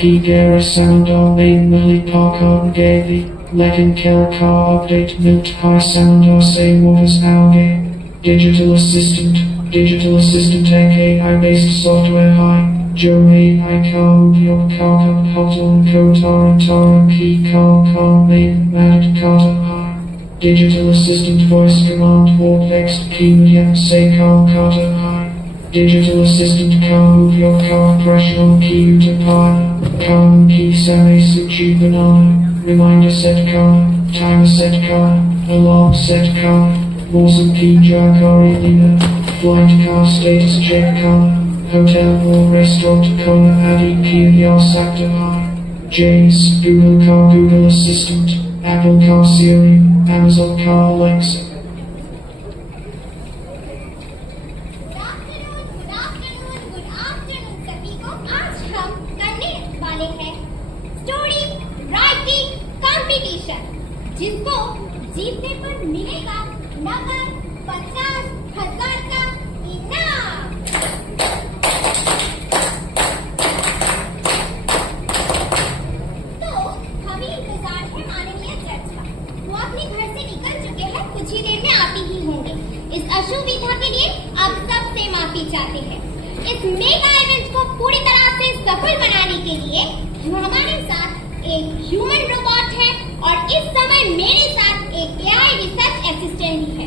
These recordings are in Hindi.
Kigera sound on mainly park on Gavi, Lekin Kelka update note high sound or say what is our game. Digital assistant AI based software high, Joe AI code your car hotel Kotar key car main mad car high. Digital assistant voice command walk next key say car high. Digital assistant car move your car pressure on key to car key say suchi banana reminder set car timer set car alarm set car awesome key jack leader flight car status check car hotel or restaurant color addy key your sector high James Google Assistant Apple Car Siri Amazon Car Alexa. जिसको जीतने पर मिलेगा नगद 50,000 का इनाम। तो हमें इंतजार है माननीय जज का। वो अपने घर से निकल चुके हैं, कुछ ही देर में आती ही होंगे। इस असुविधा के लिए आप सबसे माफी चाहते हैं। इस मेगा इवेंट को पूरी तरह से सफल बनाने के लिए हमारे साथ एक ह्यूमन रोबोट है और इस समय मेरे साथ एक AI रिसर्च असिस्टेंट भी है।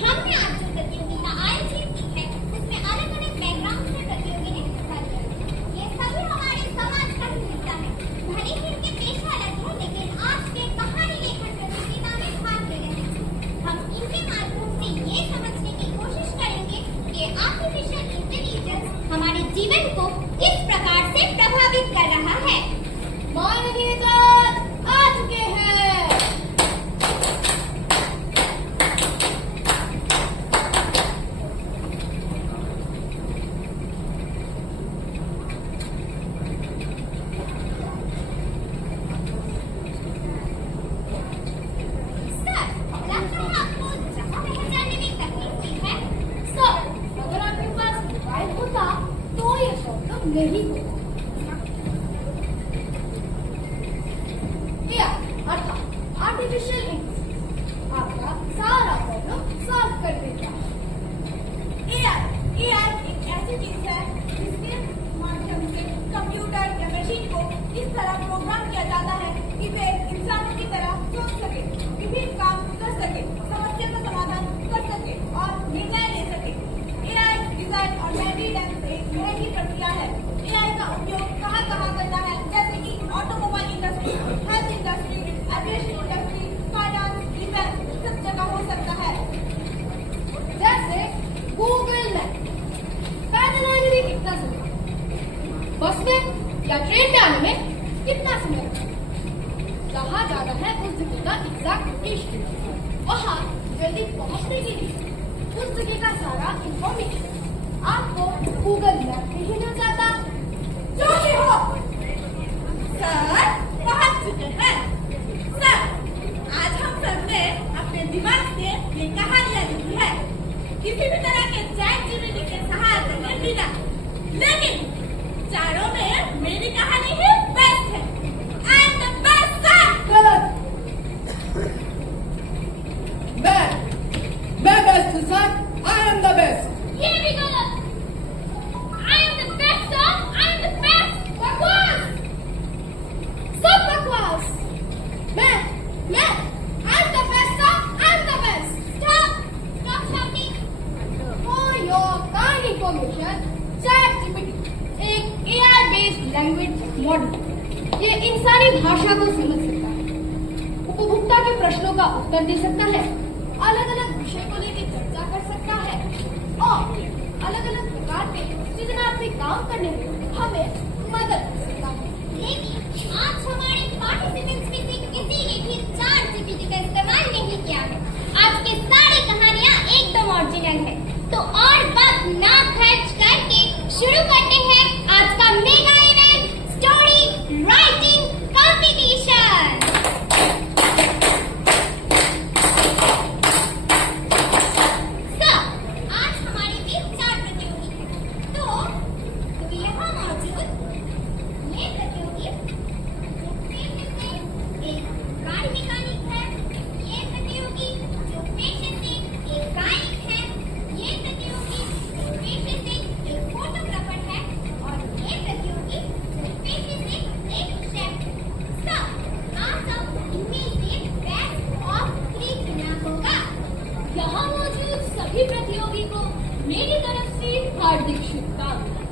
हमने आज जो प्रतियोगिता आयोजित की है उसमें अलग अलग बैकग्राउंड से प्रतियोगी ने हिस्सा लिया। ये सभी हमारे समाज का हिस्सा है। भले ही इनके पेशा अलग है लेकिन आज के कहानी लेखन प्रतियोगिता में भाग ले रहे हैं। हम इनके माध्यम से ये समझने की कोशिश करेंगे कि आर्टिफिशियल इंटेलिजेंस हमारे जीवन को किस प्रकार से प्रभावित कर रहा है। माननीय जज आ चुके हैं। नहीं आर्टिफिशियल इंटेलिजेंस आपका सारा प्रॉब्लम सॉल्व कर देगा। एआई एक ऐसी चीज है जिसके माध्यम से कंप्यूटर या मशीन को इस तरह प्रोग्राम किया जाता है कि वे इंसानों की तरह सोच सके, विभिन्न काम कर सके, समस्या का समाधान कर सके और निर्णय ले सके। एआई डिजाइन और मेंटेनेंस एक महंगी प्रक्रिया है। एआई का उपयोग कहाँ करना है, जैसे कि automobile industry, health industry, aviation industry, finance, defence सब जगह हो सकता है। जैसे गूगल मैप। पैदल आने में कितना समय, बस में या ट्रेन में आने में कितना समय, कहाँ जाना है उस जगह का एग्जैक्ट लोकेशन, वहाँ जल्दी पहुँचने के लिए उस जगह का सारा इंफॉर्मेशन आपको गूगल मैप में ही मिल जाता। जो भी हो सर पहुंच चुके हैं। सर आज हम सब ने अपने दिमाग से ये कहानियां लिखी है, किसी भी तरह के ChatGPT के सहारे से बिना, लेकिन चारों में मेरी कहानी ही बेस्ट है। I am the best sir. गलत, मैं बेस्ट हूँ sir. I am the best. ये भी गलत। I am the best sir. I am the best. बकवास, सब बकवास। मैं I am the best sir. I am the best. Stop shouting. For your kind information, ChatGPT एक AI बेस्ड लैंग्वेज मॉडल। ये इंसानी भाषा को समझ सकता है, उपभोक्ता के प्रश्नों का उत्तर दे सकता है, अलग अलग विषय को लेकर चर्चा कर सकता है और अलग अलग प्रकार के सृजनात्मक काम करने में हमें मदद कर सकता है। लेकिन आज हमारे पार्टिसिपेंट्स में से किसी ने भी ChatGPT का इस्तेमाल नहीं किया है। आज की सारी कहानियाँ एकदम ओरिजिनल है। तो और वक्त ना खर्च करके शुरू करते हैं आज का मेगा इवेंट स्टोरी राइटिंग हार्दिक शुभकामनाएं।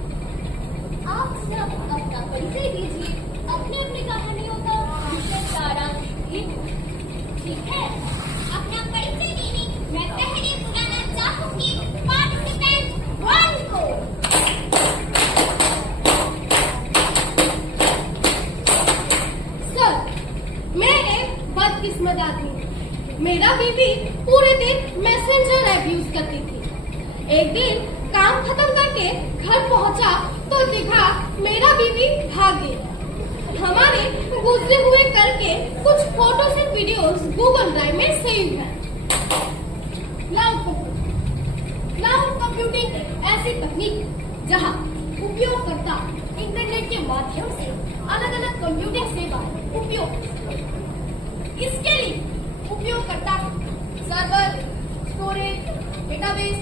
आप सब अपना परिचय दीजिए, अपनी अपनी कहानियों का विषय सारांश दीजिए। ठीक है, अपना परिचय देने मैं पहले बुलाना चाहूंगी पार्टिसिपेंट 1 को। सर, मैं एक बदकिस्मत आदमी हूँ। मेरा बीवी पूरे दिन मैसेंजर अब्यूज करती थी। एक दिन काम खत्म करके घर पहुंचा तो देखा मेरा बीवी भाग गई। हमारे गुजरे हुए कल के कुछ photos and videos Google drive में सेव है। क्लाउड कंप्यूटिंग एक ऐसी तकनीक जहां उपयोगकर्ता इंटरनेट के माध्यम से अलग अलग कंप्यूटिंग सेवाएं उपयोग करते हैं। इसके लिए उपयोगकर्ता सर्वर, स्टोरेज, डेटाबेस,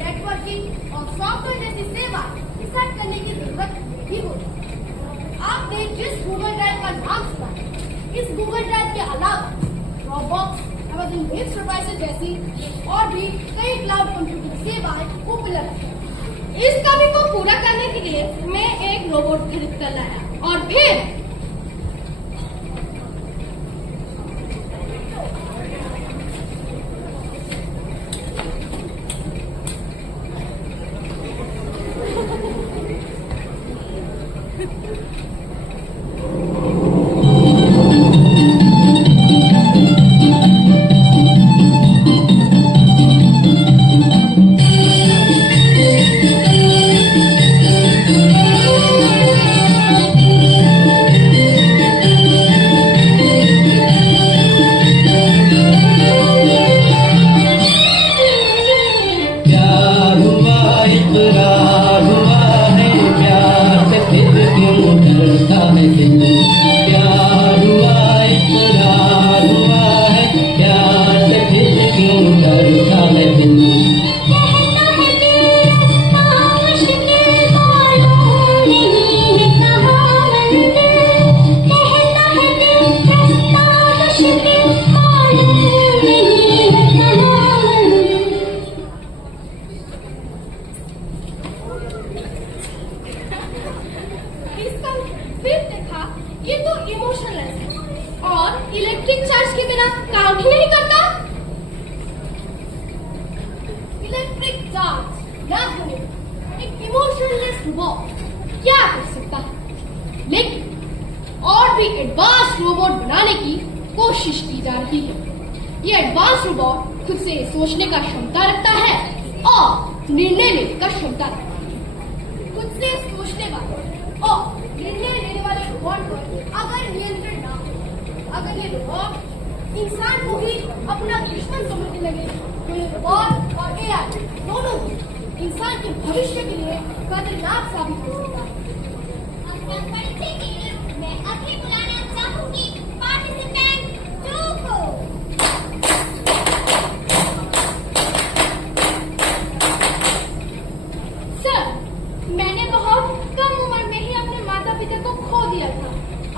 नेटवर्किंग और सॉफ्टवेयर जैसी सेवा सेट करने की जरूरत नहीं होती। आपने जिस गूगल ड्राइव का नाम सुना है, इस गूगल ड्राइव के अलावा ड्रॉपबॉक्स, अमेज़न वेब सर्विसेज जैसी और भी कई क्लाउड कंप्यूटिंग सेवाएं उपलब्ध हैं। इस कमी को पूरा करने के लिए मैं एक रोबोट खरीद कर लाया और फिर इलेक्ट्रिक चार्ज के बिना काम ही नहीं करता। इलेक्ट्रिक चार्ज न होने एक इमोशनलेस रोबोट क्या कर सकता है, लेकिन और भी एडवांस रोबोट बनाने की कोशिश की जा रही है। ये एडवांस रोबोट खुद से सोचने का क्षमता रखता है और निर्णय लेने का क्षमता रखता है। खुद से सोचने वाले और निर्णय लेने वाले रोबोट पर अगर नियंत्रण ना हो, अगर ये रोबोट इंसान को ही अपना दुश्मन समझने लगे तो ये रोबोट और एआई दोनों ही इंसान के भविष्य के लिए खतरनाक साबित हो सकता है। अपना परिचय के लिए मैं अभी बुलाना चाहूंगी पार्टिसिपेंट 2 को। सर, मैंने बहुत कम उम्र में ही अपने माता पिता को खो दिया था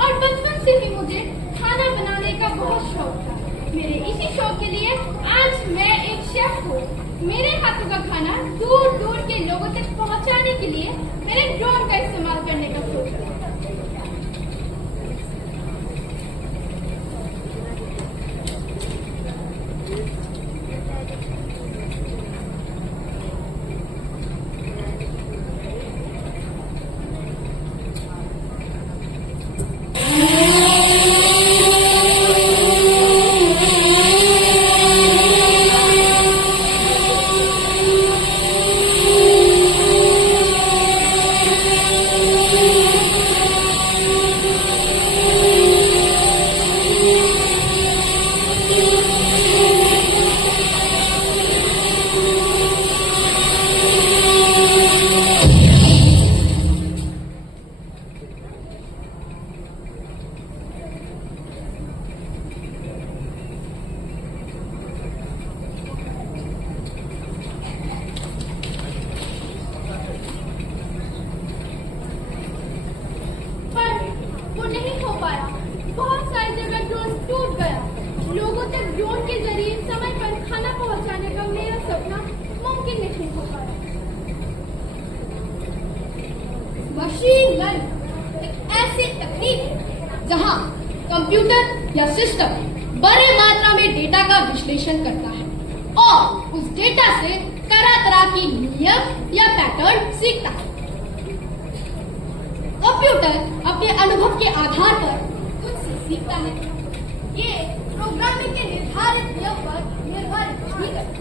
और बचपन से ही मुझे खाना बनाने का बहुत शौक था। मेरे इसी शौक के लिए आज मैं एक शेफ हूँ। मेरे हाथों का खाना दूर दूर के लोगों तक पहुँचाने के लिए मैंने ड्रोन का इस्तेमाल करने का सोचा। मशीन लर्निंग एक ऐसी तकनीक है जहां कंप्यूटर या सिस्टम बड़े मात्रा में डेटा का विश्लेषण करता है और उस डेटा से तरह तरह की नियम या पैटर्न सीखता है। कंप्यूटर अपने अनुभव के आधार पर खुद से सीखता है। ये प्रोग्रामिंग के निर्धारित नियम पर निर्भर नहीं करता।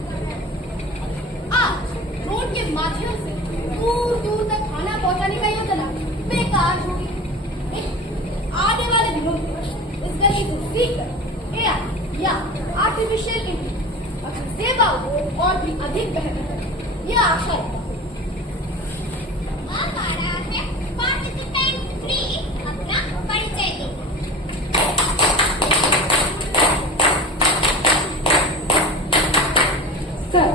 आज ड्रोन के माध्यम से दूर दूर तक खाना पहुंचाने का योजना बेकार हो गई। आने वाले दिनों में इस गति को सीखकर एआई या आर्टिफिशियल इंटेलिजेंस अपनी सेवाओं को और भी अधिक बेहतर करे, यह आशा है। अपना परिचय दें। सर,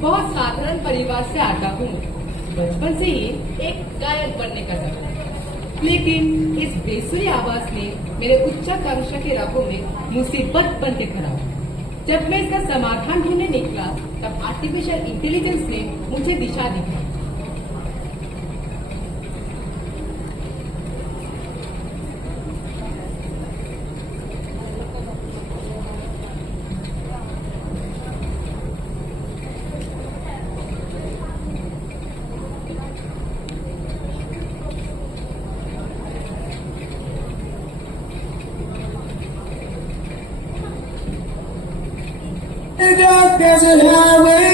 बहुत साधारण परिवार से आता हूँ। बचपन से ही एक गायक बनने का सपना, लेकिन इस बेसुरी आवाज ने मेरे उच्चाकांक्षा के राहों में मुसीबत बन के खड़ा हुआ। जब मैं इसका समाधान ढूंढने निकला, तब आर्टिफिशियल इंटेलिजेंस ने मुझे दिशा दिखाई। The dark desert highway,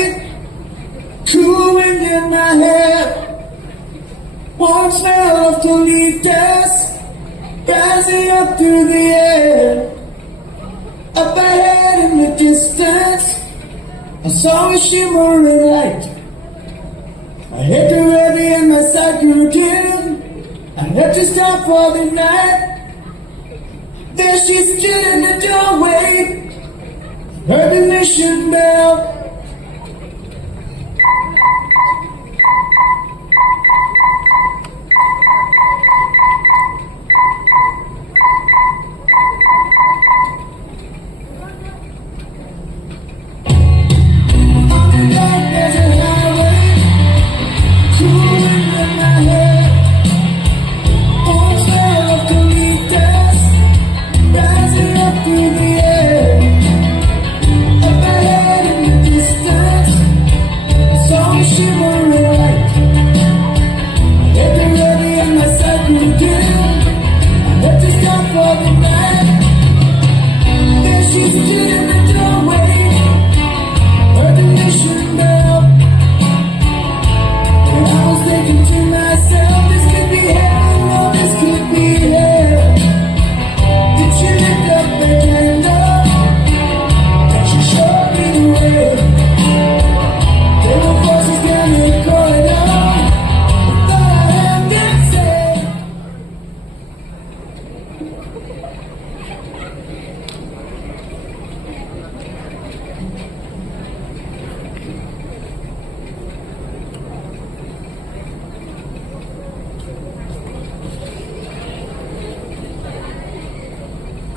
cool wind in my hair, warm smell of the leaf dust, rising up through the air. Up ahead in the distance, I saw a shimmering light. I hit the levee and my sight grew dim. I had to stop for the night. There she stood in the doorway, heard the mission bell.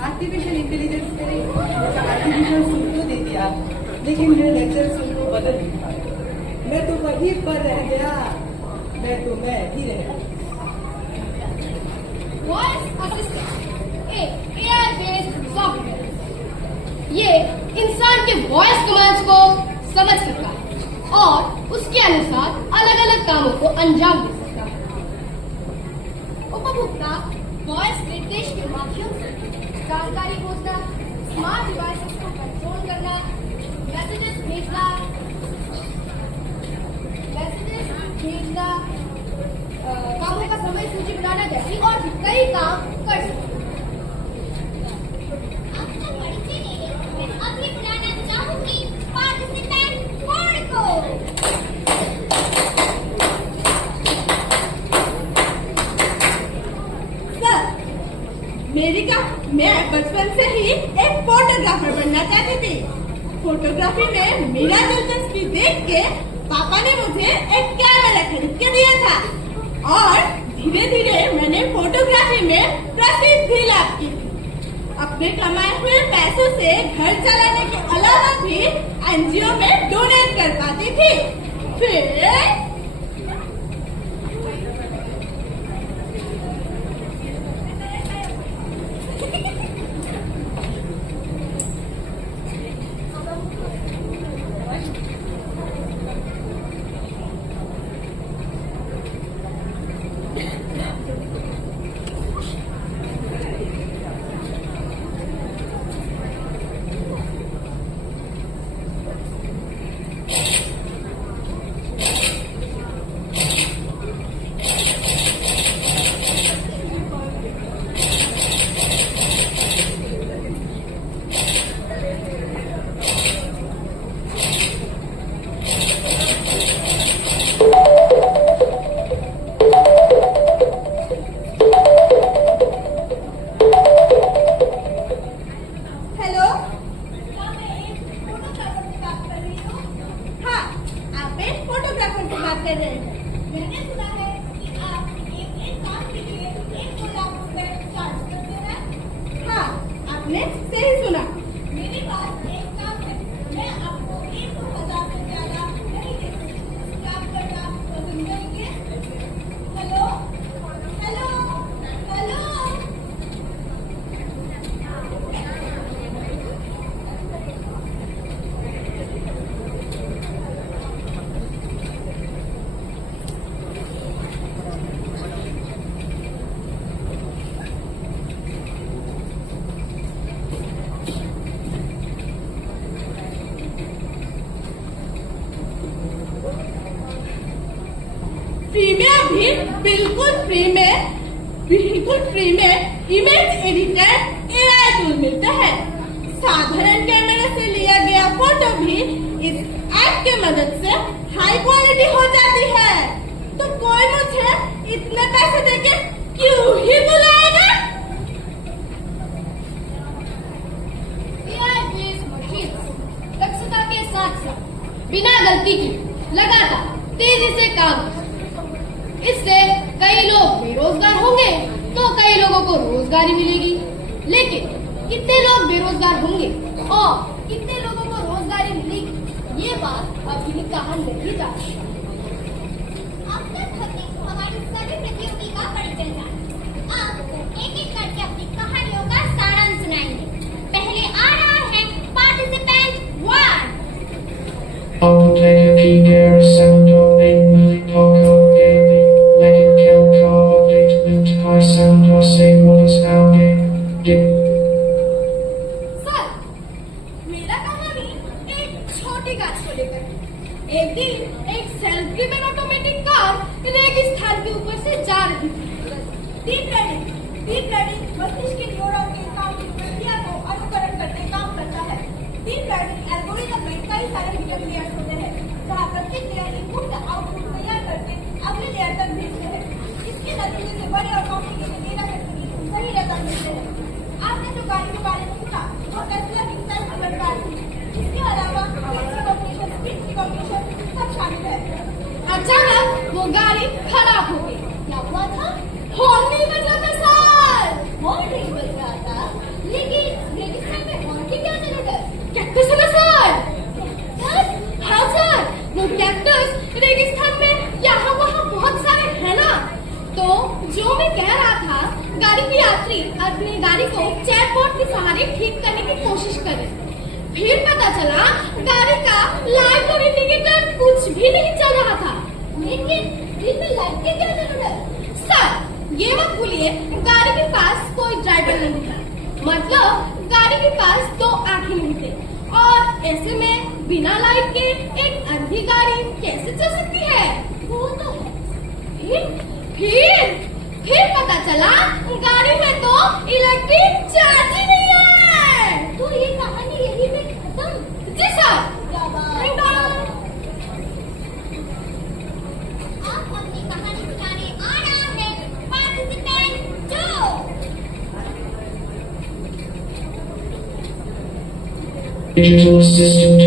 Artificial intelligence ने आर्टिफिशियल सुन तो दे दिया, लेकिन मेरे लेक्चर सुन को बदल दिया। मैं तो वहीं पर रह गया, मैं ही रह गया। वॉइस असिस्टेंट एक एआई बेस्ड सॉफ्टवेयर। ये इंसान के वॉइस कमांड्स को समझ सकता है और उसके अनुसार अलग अलग कामों को अंजाम दे सकता है। उपभोक्ता वॉइस निर्देश के माध्यम से जानकारी खोजना, स्मार्ट डिवाइसेस को कंट्रोल करना, मैसेजेस भेजना, कामों का समय सूची बनाना जैसी और भी कई काम कर सकते हैं। आपका परिचय लेने मैं अभी बुलाना चाहूंगी पार्टिसिपेंट 4 को। सर, मैं बचपन से ही एक फोटोग्राफर बनना चाहती थी। फोटोग्राफी में मेरा दिलचस्पी देख के पापा ने मुझे एक कैमरा खरीद के दिया था और धीरे धीरे मैंने फोटोग्राफी में प्रसिद्धि लाभ की थी। अपने कमाए हुए पैसों से घर चलाने के अलावा भी एनजीओ में डोनेट कर पाती थी। फिर मैंने सुना है कि आप एक काम के लिए 1 लाख रुपए चार्ज करते हैं। हाँ, आपने सही सुना। मेरे पास एक काम है, मैं आपको 100,000 से ज्यादा नहीं दे सकती। काम करना पसंद करेंगे? Hello hello hello. फ्री में अभी बिल्कुल फ्री में इमेज एडिटर एआई टूल मिलता है। साधारण कैमरे से लिया गया फोटो भी इस ऐप के मदद से हाई क्वालिटी हो जाती है। तो कोई मुझे इतने पैसे देके क्यों ही बुलाएगा? AI based machines दक्षता के साथ साथ बिना गलती की लगातार तेजी से काम करते हैं। इससे कई लोग बेरोजगार होंगे तो कई लोगों को रोजगारी मिलेगी। लेकिन कितने लोग बेरोजगार होंगे और कितने लोगों को रोजगारी मिलेगी, ये बात अभी कहा नहीं जा सकती। अब तक हमने हमारी सभी प्रतियोगी का परिचय जाना। अब एक एक करके अपनी कहानियों का सारांश सुनाएंगे। पहले आ रहा है participant 1। Update Garrisando Namely Poco Gaming Letting Kelka Update Loot High Sound Samos Auge sir, मेरा कहानी एक छोटी कार को लेकर है। एक दिन एक सेल्फ ड्रिवन ऑटोमेटिक कार रेगिस्तान के ऊपर से जा रही थी। डीप लर्निंग मस्तिष्क के न्यूरॉन के काम की प्रक्रिया को अनुकरण करके काम करता है। डीप लर्निंग एल्गोरिथम में कई सारे हिडन लेयर्स होते हैं, जहाँ प्रत्येक लेयर इनपुट का आउटपुट तैयार करके अगले लेयर तक भेजते हैं। इसके नतीजे से बड़े और कॉम्प्लिकेटेड डेटा सेट के लिए सही रिजल्ट मिलते हैं। आपने जो गाड़ी के बारे में सुना वो टेस्ला की सेल्फ ड्रिवन कार थी। इसके अलावा स्पीड रिकॉग्निशन सब शामिल है। अचानक वो गाड़ी खराब हो गई। क्या हुआ था? हॉर्न नहीं बज रहा था सर। हॉर्न नहीं बज रहा था, लेकिन रेगिस्तान में हॉर्न की क्या जरूरत है? कैक्टस है ना सर? बस हाँ सर, वो कैक्टस रेगिस्तान में यहाँ वहाँ बहुत सारे है ना। तो जो मैं कह रहा था, गाड़ी के यात्री अपनी गाड़ी को चैटबॉट के सहारे ठीक करने की कोशिश करे। फिर पता चला गाड़ी का लाइट और इंडिकेटर कुछ भी नहीं चल रहा था। लेकिन इसमें लाइट की क्या जरूरत है? सर, ये मत भूलिए गाड़ी के पास कोई ड्राइवर नहीं था। मतलब गाड़ी के पास 2 आंखें नहीं थे और ऐसे में बिना लाइट के एक अंधी गाड़ी कैसे चल सकती है? वो तो है। फिर पता चला गाड़ी में तो इलेक्ट्रिक चार्ज ही नहीं है। तो ये कहानी यही पे खत्म? जी सर। क्या बात? Thank God। आप अपनी कहानी सुनाने आ रहा है participant 2। Digital Assistant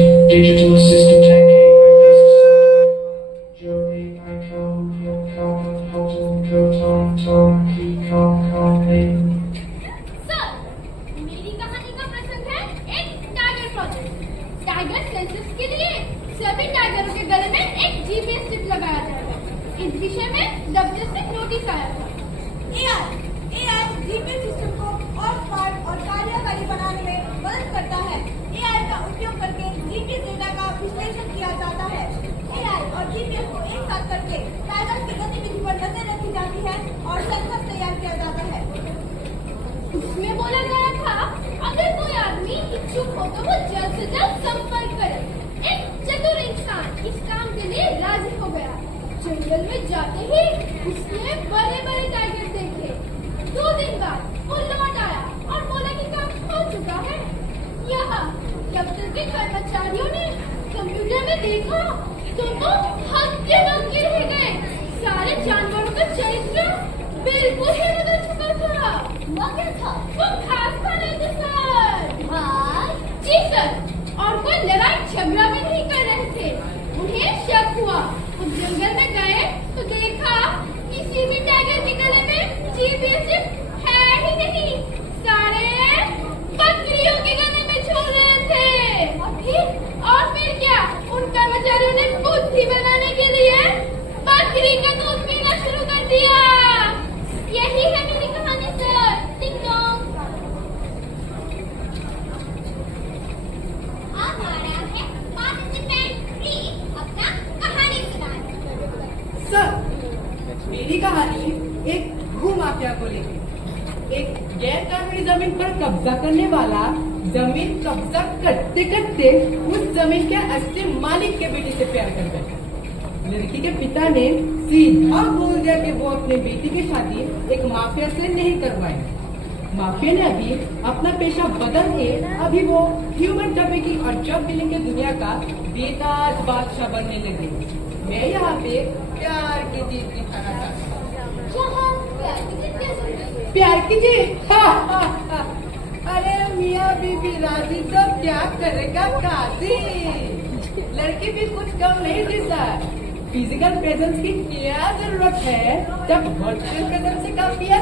Joey Icon Hotel Tom sir, मेरी कहानी का प्रसंग है एक टाइगर प्रोजेक्ट। टाइगर सेंसस के लिए सभी टाइगरों के गले में एक जीपीएस चिप लगाया जाएगा। इस विषय में WSP नोटिस आया था। एआई जीपीएस सिस्टम को और स्मार्ट और कार्यकारी बनाने में मदद करता है। एआई का उपयोग करके जीपीएस डेटा का विश्लेषण किया जाता है। एआई और जीपीएस को एक साथ करके टाइगर की गतिविधि पर नजर रखी जाती है और सेंसर तैयार किया जाता है। उसमें बोला गया था, अगर कोई आदमी इच्छुक हो तो वो जल्द से जल्द संपर्क करे। एक चतुर इंसान इस काम के लिए राजी हो गया। जंगल में जाते ही उसने बड़े बड़े टाइगर देखे। 2 दिन बाद वो लौट आया और बोला कि काम हो चुका है। यहाँ दफ्तर के कर्मचारियों ने कंप्यूटर में देखा तो हक्के बक्के रह गए। सारे जानवरों का चरित्र बिल्कुल ही बदल चुका था। हुआ क्या था? वो घास खा रहे थे सर। घास? जी सर, और कोई लड़ाई झगड़ा भी नहीं कर रहे थे। उन्हें शक हुआ। वो जंगल में गए तो सर, मेरी कहानी एक भू माफिया को लेकर। एक गैर कानूनी जमीन पर कब्जा करने वाला जमीन कब्जा करते करते उस जमीन के असली मालिक के बेटे से प्यार कर बैठा। लड़की के पिता ने सीधा बोल दिया कि वो अपने बेटी की शादी एक माफिया से नहीं करवाए। माफिया ने अभी अपना पेशा बदल के अभी वो ह्यूमन ट्रैफिकिंग और ड्रग डीलिंग की दुनिया का बेताज बादशाह बनने लगे। मैं यहाँ पे प्यार की जीत दिखाना चाहता हूँ। प्यार की जीत? अरे मियाँ बीबी राजी तो क्या करेगा काजी। लड़की भी कुछ कम नहीं थी सर। फिजिकल प्रेजेंस की क्या जरूरत है जब वर्चुअल प्रेजेंस से काफी है।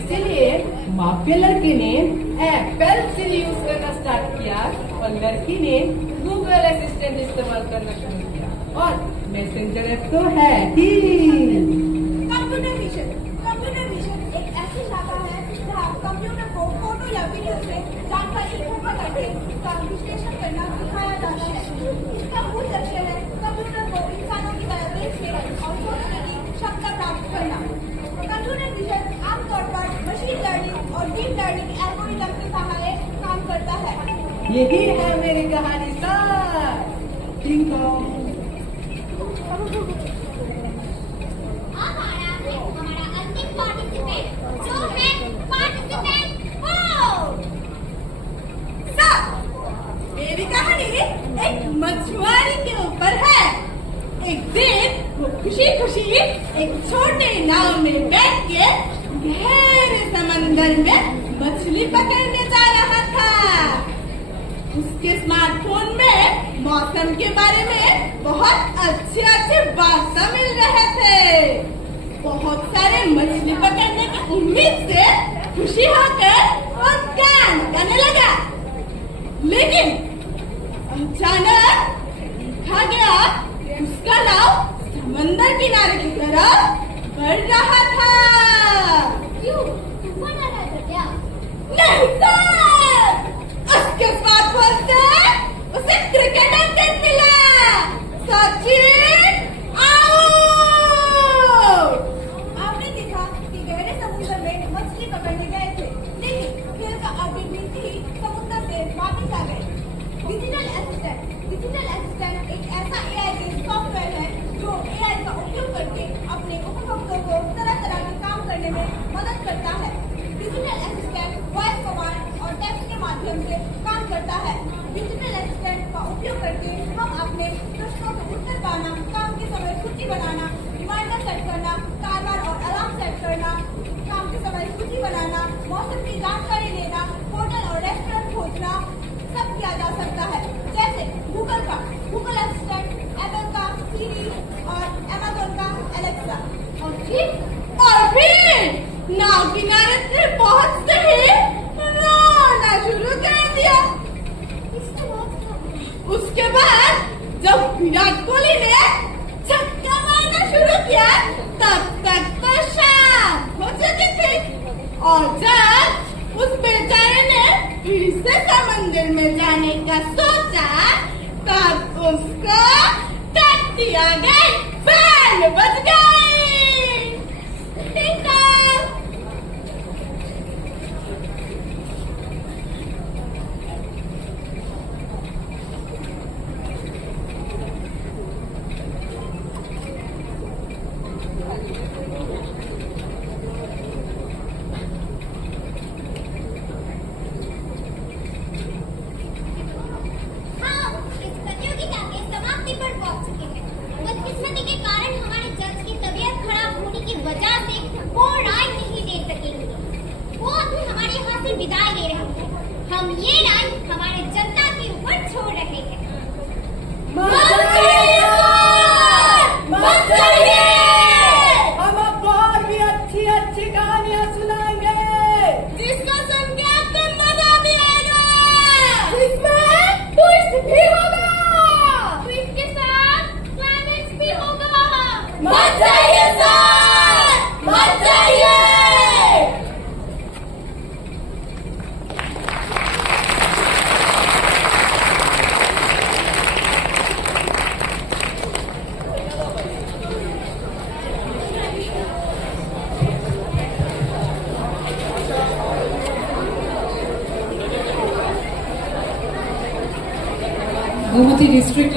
इसीलिए माफिया लड़के ने एप्पल सिरी यूज करना स्टार्ट किया और लड़की ने गूगल असिस्टेंट इस्तेमाल करना शुरू किया और मैसेंजर ऐप तो है ही। कंप्यूटर विजन एक ऐसी शाखा है जहाँ कंप्यूटर को फोटो या वीडियो से जानकारी इकट्ठा करके उसका विश्लेषण करना सिखाया जाता है। इसका मूल लक्ष्य है कंप्यूटर को इंसानों की तरह देखने और सोचने की क्षमता प्राप्त करना। कंप्यूटर विजन आमतौर पर मशीन लर्निंग और डीप लर्निंग एल्गोरिथम के सहारे काम करता है। यही है मेरी कहानी सर। हमारा अंतिम पार्टिसिपेंट जो है पार्टिसिपेंट हो। मेरी कहानी एक मछुआरे के ऊपर है। एक दिन वो खुशी खुशी एक छोटे नाव में बैठ के गहरे समंदर में मछली पकड़ने जा रहा था। उसके स्मार्टफोन में मौसम के बारे में बहुत अच्छे अच्छे वार्ता मिल रहे थे। बहुत सारे मछली पकड़ने की उम्मीद से खुशी होकर वो काम करने लगा। लेकिन अचानक देखा गया उसका नाव समंदर किनारे की तरफ बढ़ रहा था। क्यों? तूफान आ रहा था क्या? नहीं सर, उसके स्मार्टफोन से उसे क्रिकेट अपडेट मिला। सचिन आउट। आपने देखा कि गहरे समुद्र में मछली पकड़ने गए थे, लेकिन खेल का अपडेट मिलते ही समुद्र से वापस आ गए। डिजिटल असिस्टेंट एक ऐसा एआई बेस्ड सॉफ्टवेयर है जो एआई का उपयोग करके अपने उपभोक्ताओं को तरह तरह के काम करने में मदद करता है। डिजिटल असिस्टेंट वॉइस कमांड और टेक्स्ट के माध्यम से काम करता है। डिजिटल असिस्टेंट का उपयोग करके हम अपने प्रश्नों का उत्तर पाना, काम के समय सूची बनाना, रिमाइंडर सेट करना, टाइमर और अलार्म सेट करना, काम के समय सूची बनाना, मौसम की जानकारी लेना, होटल और रेस्टोरेंट खोजना सब किया जा सकता है। जैसे गूगल असिस्टेंट, एप्पल का सीरी और अमेज़न का एलेक्सा। और फिर नाव किनारे से पहुंचते ही रोना शुरू कर दिया। उसके बाद जब विराट कोहली ने छक्का मारना शुरू किया तब तक तो शाम हो चुकी थी। और जब उस बेचारे ने फिर से समंदर में जाने का सोचा तब उसको टट्टी आ गई, बैंड बज गई। टिंग टॉक। हाँ, इस प्रतियोगिता के समाप्ति पर पहुंच चुके हैं। बदकिस्मती के कारण हमारे जज की तबीयत खराब होने की वजह से वो राय नहीं दे सकेंगे। वो अभी हमारे यहाँ से विदाई ले रहे हैं। हम ये राय हमारे जनता के ऊपर छोड़ रहे हैं। मत करिए! हम अब बहुत गोमती डिस्ट्रिक्ट